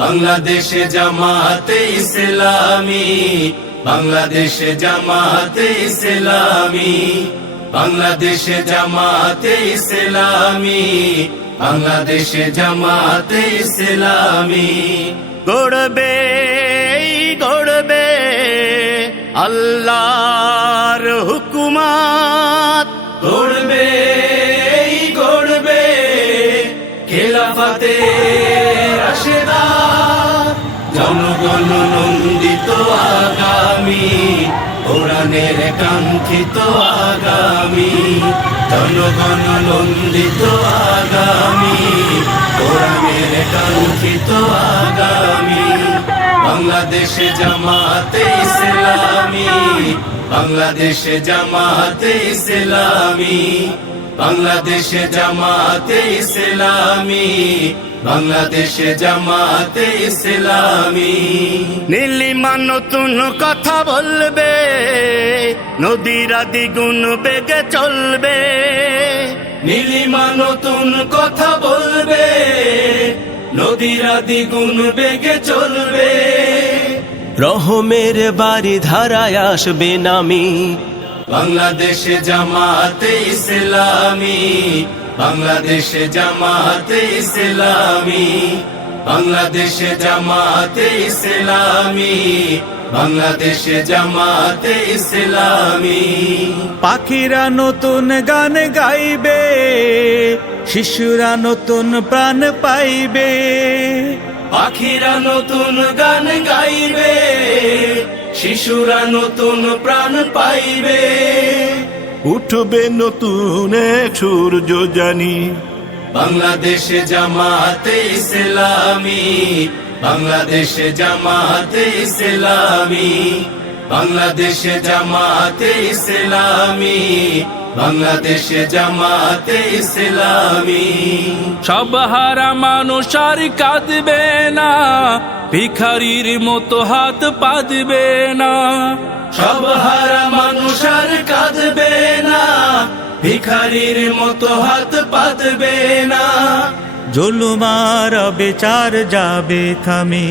বাংলাদেশে জামাতে ইসলামী, বাংলাদেশে জামাতে ইসলামী, বাংলাদেশে জামাতে ইসলামী, বাংলাদেশে জামাতে ইসলামী। গড়বে গড়বে আল্লাহর হুকুমত, গড়বে গড়বে খেলাফতে রাশেদার, জনগণ নন্দিত আগামী, কোরআনের কাঙ্ক্ষিত আগামী, জনগণ নন্দিত আগামী, কোরআনের কাঙ্ক্ষিত আগামী। বাংলাদেশে জামাতে ইসলামী, বাংলাদেশে জামাতে ইসলামী, বাংলাদেশে জামাতে ইসলামী, বাংলাদেশে জামাতে ইসলামী। নীলিমা নতুন কথা বলবে, নদীরা দ্বিগুণ বেগে চলবে। নীলিমা নতুন কথা বলবে, নদীরা দ্বিগুণ বেগে চলবে। রহমের বাড়ি ধারায় আসবে নামি, বাংলাদেশে জামাতে ইসলামী, বাংলাদেশে জামাতে ইসলামী, বাংলাদেশে জামাতে ইসলামী, বাংলাদেশে জামাতে ইসলামী। পাখিরা নতুন গান গাইবে, শিশুরা নতুন প্রাণ পাইবে। পাখিরা নতুন গান গাইবে, শিশুরা নতুন প্রাণ পাইবে। উঠবে নতুন এক সূর্য জানি, বাংলাদেশে জামাতে ইসলামী, বাংলাদেশে জামাতে ইসলামী, বাংলাদেশে জামাতে ইসলামী, বাংলাদেশে জামাতে ইসলামী। সব হারা মানুষ আর কাঁদবে না, ভিখারির মতো হাত পাতবে না। সব হারা মানুষ আর কাঁদবে না, ভিখারির মতো হাত পাতবে না। জুলুমার বিচার যাবে থামি,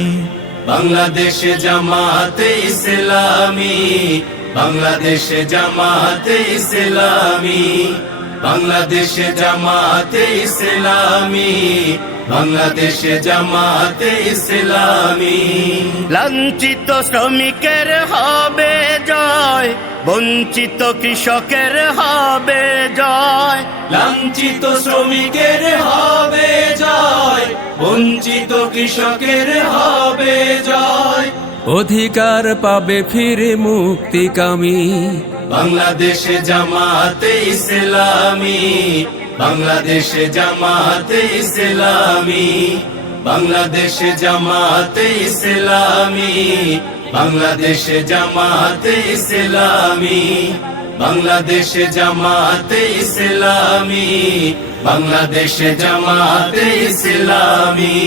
বাংলাদেশে জামাতে ইসলামী, বাংলাদেশে জামাতে ইসলামী, বাংলাদেশে জামাতে ইসলামী, বাংলাদেশে জামাতে ইসলামী। লাঞ্ছিত শ্রমিকের হবে জয়, বঞ্চিত কৃষকের হবে জয়। লাঞ্ছিত শ্রমিকের হবে জয়, বঞ্চিত কৃষকের হবে জয়। অধিকার পাবে ফিরে মুক্তিকামী, বাংলাদেশে জামাতে ইসলামী, বাংলাদেশে জামাতে ইসলামী, বাংলাদেশে জামাতে ইসলামী, বাংলাদেশে জামাতে ইসলামী, বাংলাদেশে জামাতে ইসলামী, বাংলাদেশে জামাতে ইসলামী।